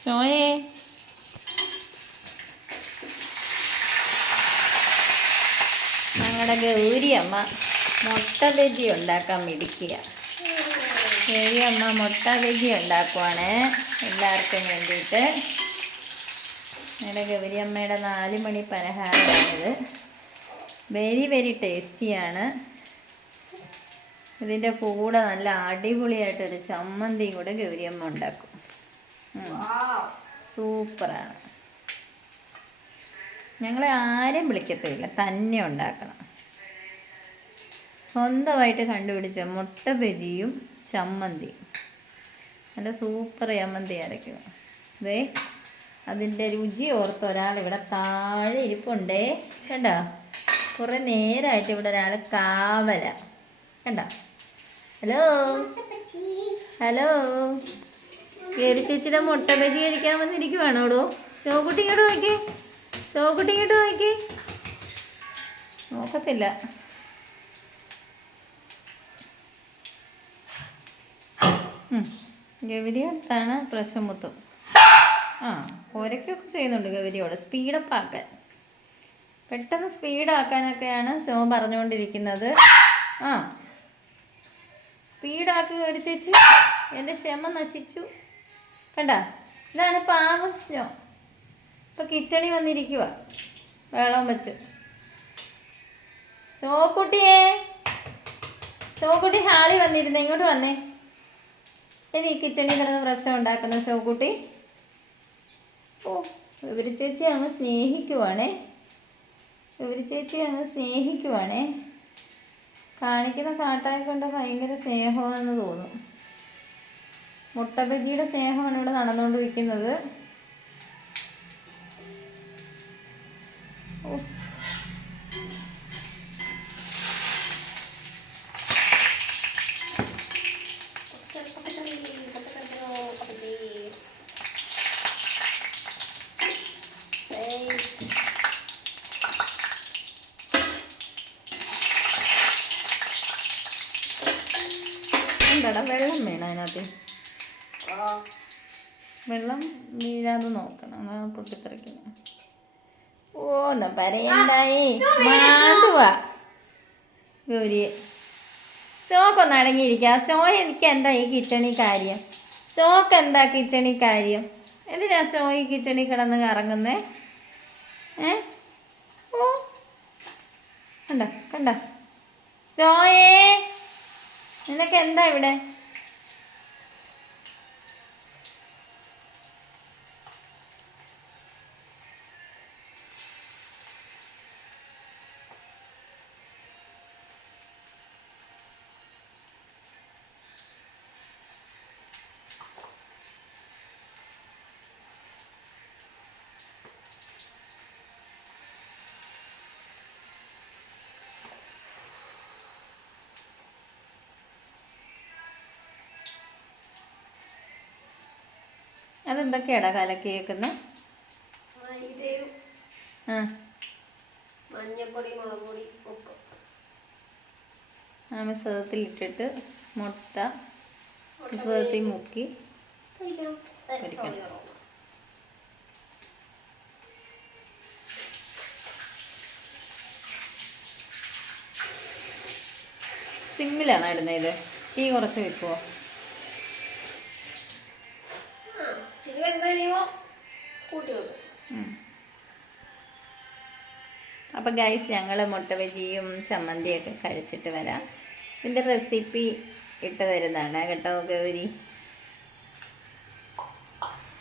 സോയേ ഞങ്ങളുടെ ഗൗരി ഗൗരിയമ്മ മുട്ട ബജി ഉണ്ടാക്കാൻ മിടിക്കുക ഗൗരിയമ്മ മുട്ട ബജി ഉണ്ടാക്കുവാണ് എല്ലാവർക്കും വേണ്ടിയിട്ട് ഞങ്ങളുടെ ഗൗരിയമ്മയുടെ നാല് മണി പലഹാരമാണിത് വെരി വെരി ടേസ്റ്റിയാണ് ഇതിന്റെ കൂടെ നല്ല അടിപൊളിയായിട്ടൊരു ചമ്മന്തിയും കൂടെ ഗൗരിയമ്മ ഉണ്ടാക്കും. സൂപ്പറാണ്. ഞങ്ങളെ ആരും വിളിക്കത്തില്ല തന്നെ ഉണ്ടാക്കണം. സ്വന്തമായിട്ട് കണ്ടുപിടിച്ച മുട്ട ബജിയും ചമ്മന്തിയും. നല്ല സൂപ്പർ ചമ്മന്തി അരയ്ക്കും ദേ അതിന്റെ രുചി ഓർത്ത് ഒരാൾ ഇവിടെ താഴെ ഇരിപ്പുണ്ടേ. കണ്ടോ? കുറേ നേരമായിട്ട് ഇവിടെ ഒരാൾ കാവല. കണ്ടോ? ഹലോ ഹലോ കയറി ചേച്ചിയുടെ മുട്ട ബജി കഴിക്കാൻ വന്നിരിക്കുവാണോടോ? ശോകുട്ടി ഇങ്ങോട്ട് നോക്കി ശോകുട്ടി ഇങ്ങോട്ട് നോക്കി നോക്കത്തില്ല. ഗൗരി അടുത്താണ് പ്രശമുത്തും ആ ഒരക്കൊക്കെ ചെയ്യുന്നുണ്ട് ഗൗരിയോട്. സ്പീഡപ്പ് ആക്കാൻ പെട്ടെന്ന് സ്പീഡാക്കാനൊക്കെയാണ് ശോ പറഞ്ഞുകൊണ്ടിരിക്കുന്നത്. ആ. സ്പീഡാക്കുക ഒരു ചേച്ചി എന്റെ ക്ഷമ നശിച്ചു. കണ്ട? ഇതാണ് പാവം സ്നോ ഇപ്പൊ കിച്ചണി വന്നിരിക്കുക വെള്ളം വെച്ച്. സോക്കുട്ടിയെ. സോക്കുട്ടി ഹാളി വന്നിരുന്നേ. ഇങ്ങോട്ട് വന്നേ. ഇനി ഈ കിച്ചണിൽ കിടന്ന് പ്രശ്നം ഉണ്ടാക്കുന്ന സോക്കുട്ടി. ഓ ഇവർ ചേച്ചി അങ്ങ് സ്നേഹിക്കുവാണേ. ഇവർ ചേച്ചി അങ്ങ് സ്നേഹിക്കുവാണേ. കാണിക്കുന്ന കാട്ടായി കൊണ്ട് ഭയങ്കര സ്നേഹമാണെന്ന് തോന്നും മുട്ട ബജിയുടെ സ്നേഹമാണ് ഇവിടെ നടന്നുകൊണ്ടിരിക്കുന്നത്. വെള്ളം വേണം അതിനകത്ത്. വെള്ളം വീഴാതെ നോക്കണം. അതാണ് പൊട്ടിത്തെറിക്കുന്നത് ഓ എന്നാ പറയണ്ടായി മാതുവാ ഗൗരിയെ. ഷോക്കൊന്ന് അടങ്ങിയിരിക്കുക. ഷോ എനിക്ക് എന്താ ഈ കിച്ചണി കാര്യം? ഷോക്ക് എന്താ കിച്ചണി കാര്യം? എന്തിനാ ഷോ ഈ കിച്ചണി കിടന്ന് കറങ്ങുന്നേ? ഏ? ഓ. കണ്ട കണ്ട. ഷോയേ നിനക്ക് എന്താ ഇവിടെ? അതെന്തൊക്കെയാടാ കലക്കി കേൾക്കുന്നത് ആ മഞ്ഞപ്പൊടി മുളക് പൊടി ഉപ്പ്. ആ മിശ്രിതത്തിൽ ഇട്ടിട്ട് മുട്ട മിശ്രിതത്തിൽ മുക്കി. സിമ്മിലാണ് ഇടുന്നത്? ഇത്? തീ കുറച്ച് വെക്കുമോ വെക്കും. അപ്പോൾ ഗൈസ് ഞങ്ങൾ മുട്ട ബജിയും ചമ്മന്തിയൊക്കെ കഴിച്ചിട്ട് വരാം. ഇതിന്റെ റെസിപ്പി ഇട്ട് തരുന്നതാണ് കേട്ടോ ഗൗരി.